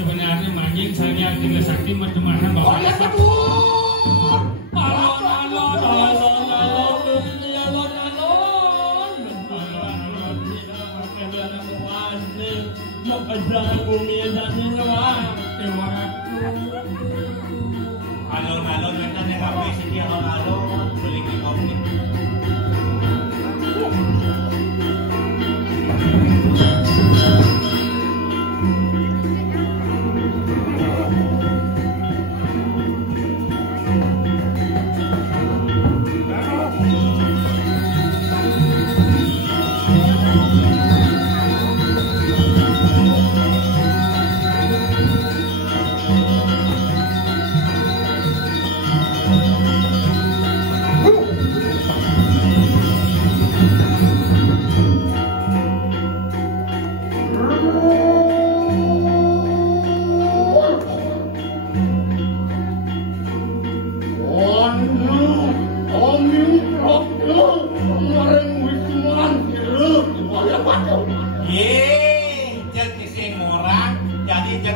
Sebenarnya manjing saya tinggal sakti macam-macam bawa. Alon-alon nanti kami sedia alon-alon beli ke kopi.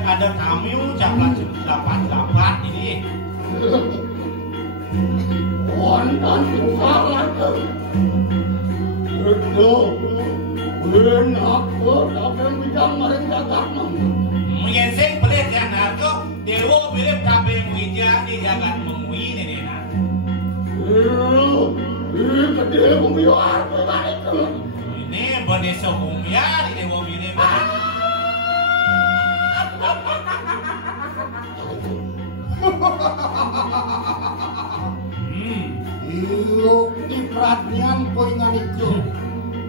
Ada kami ucapkan dapat ini. Wonten salah itu benar tapi bidang mereka karena mengenseng pelit ya narko dewo mirip kabeh wija di jagat mengui ini nak. Kedua bumiar itu. Ini beneso bumiar ini dewo mirip. Yuk perhatian poingan itu.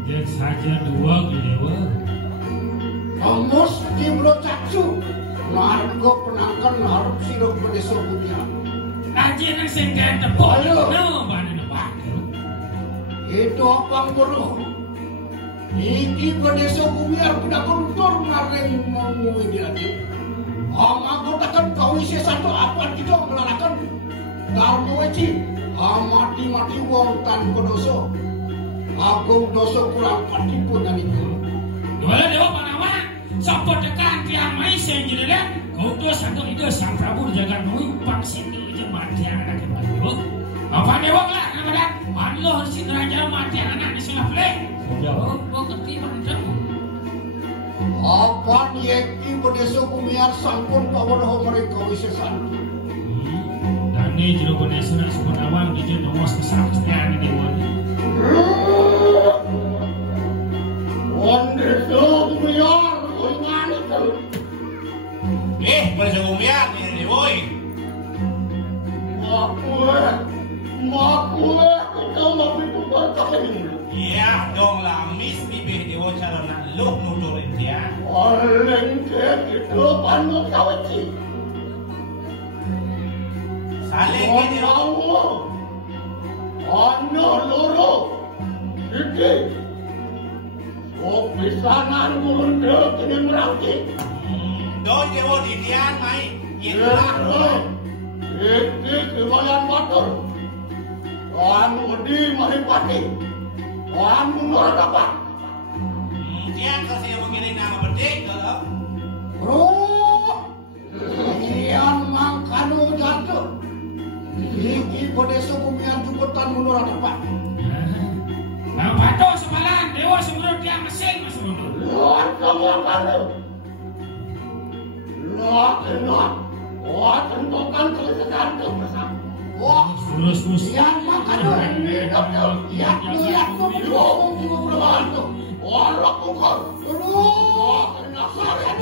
Jangan saja dua dewa. Kamus kiblo cacu. Margo penangkan harap sirup bedeso punya. Aja nang sengkan tepuk. No, mana nak? Itu apa guru? Iki bedeso punya tidak kontor ngareng mau ini lagi. Aku takkan kau isi satu apa kita melalakan karena wajib mati wong tanpa dosa. Aku dosa kurang pati pun dan itu. Dua dewa panama sampai dekat tiang mai senjilnya. Kau tu satu itu sang Prabu jaga nui vaksin itu mati anak itu. Apa dewa lah namanya? Allah si raja mati anak di sana plek. Jauh kau kerti macam. Apa yeki bedeso bumiar sampun kawan mereka wisesan. Dan ini jero bedeso nak sepun awam dia nomos kesaktian di dewa. Bedeso bumiar ingat itu. Bedeso bumiar ni dewa. Maku kita mau itu berkali. Ya dong lah mis bibir dewa cara nak luk nuturin dia. Orang itu pandang kawati. Saling ini loh. Ano loro. Iki. Oh pisanan mundur kini merauti. Don dewa didian mai. Itulah. Iki kebayan motor. Anu di mahipati. Anu menurut apa? Dia kasih mengiring nama bedek kalau. Yang mangkanu jatuh. Iki bedeso bumian jumpetan menurut apa? Bato sebalan dewa semurut yang mesin semurut. Luar kamu apa? Luar kenal. Wah, tentukan kesesakan bersama. Wah, terus. Yang makan orang ini, dokter. Yang ngomong juga berbantu. Wah, lakukan. Wah, kena kalian.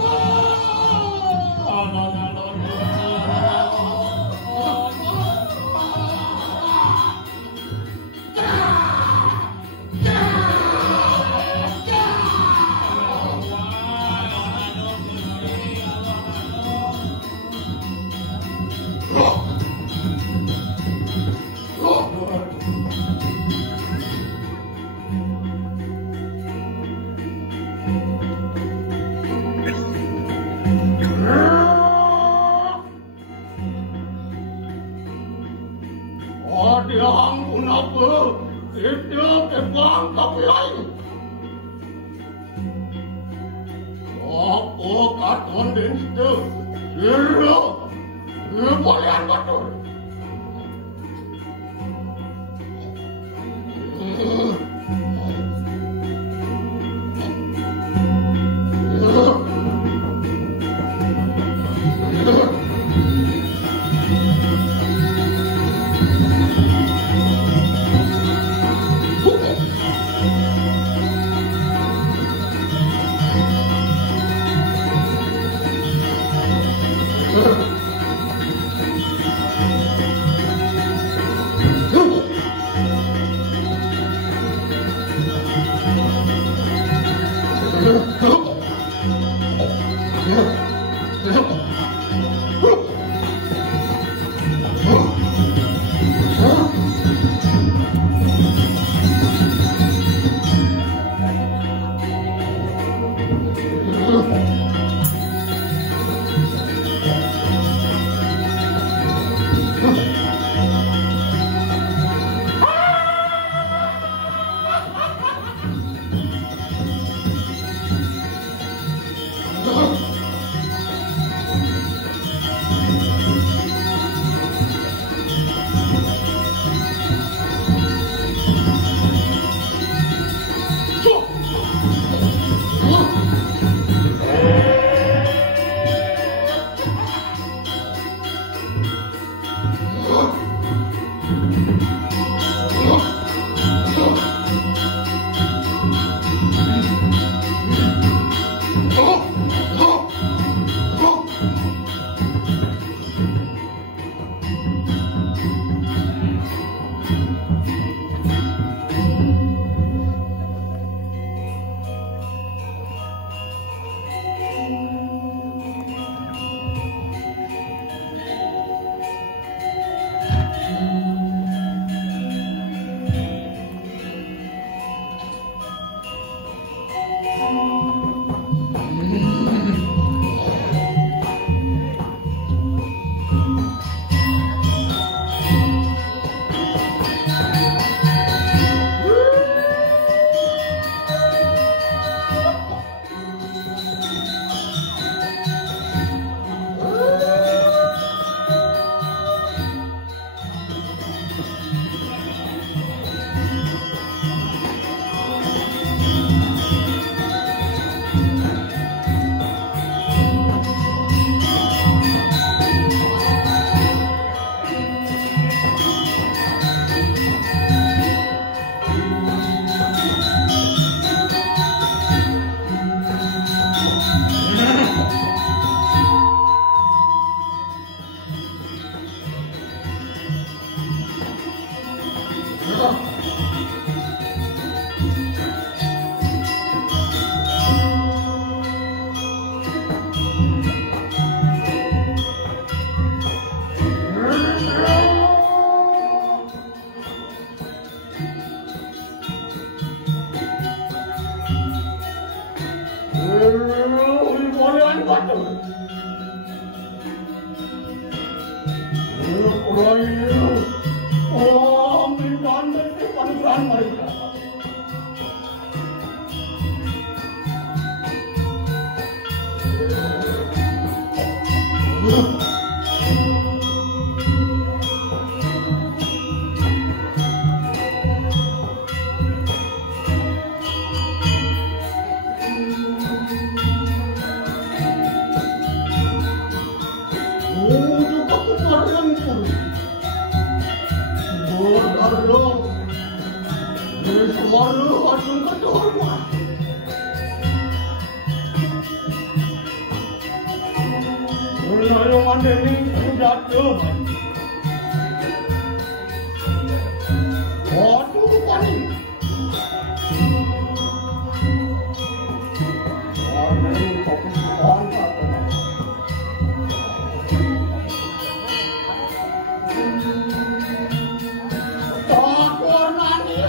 Lalu, ini semua harus kedua. Yang ada ini jatuh. Waduh, paling. Ini fokus kontak. Takut nanti.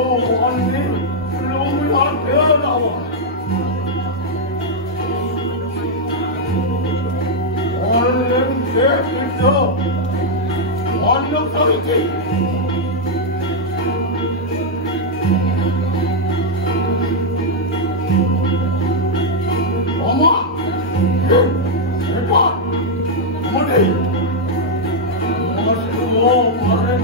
Ani belum ada lawan. Oleh itu, anak kaki. Mama, cepat, mudi. Masuk, kemarin.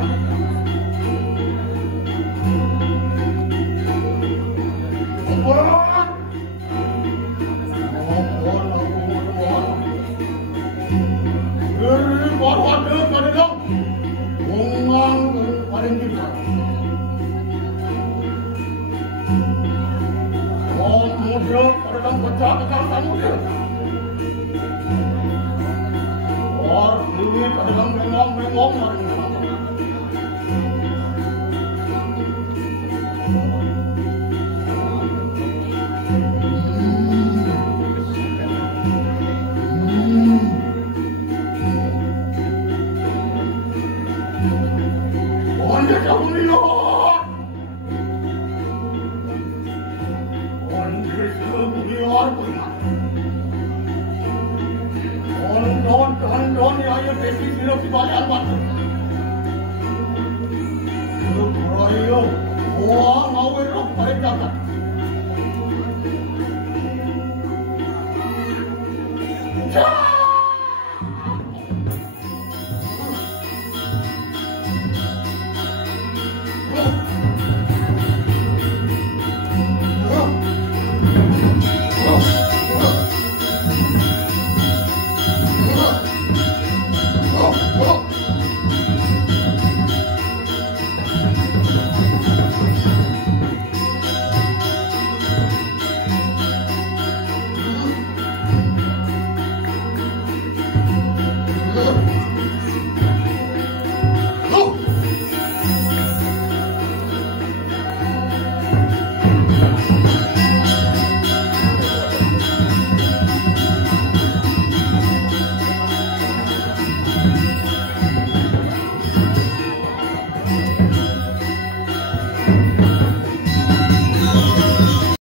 Anda tak boleh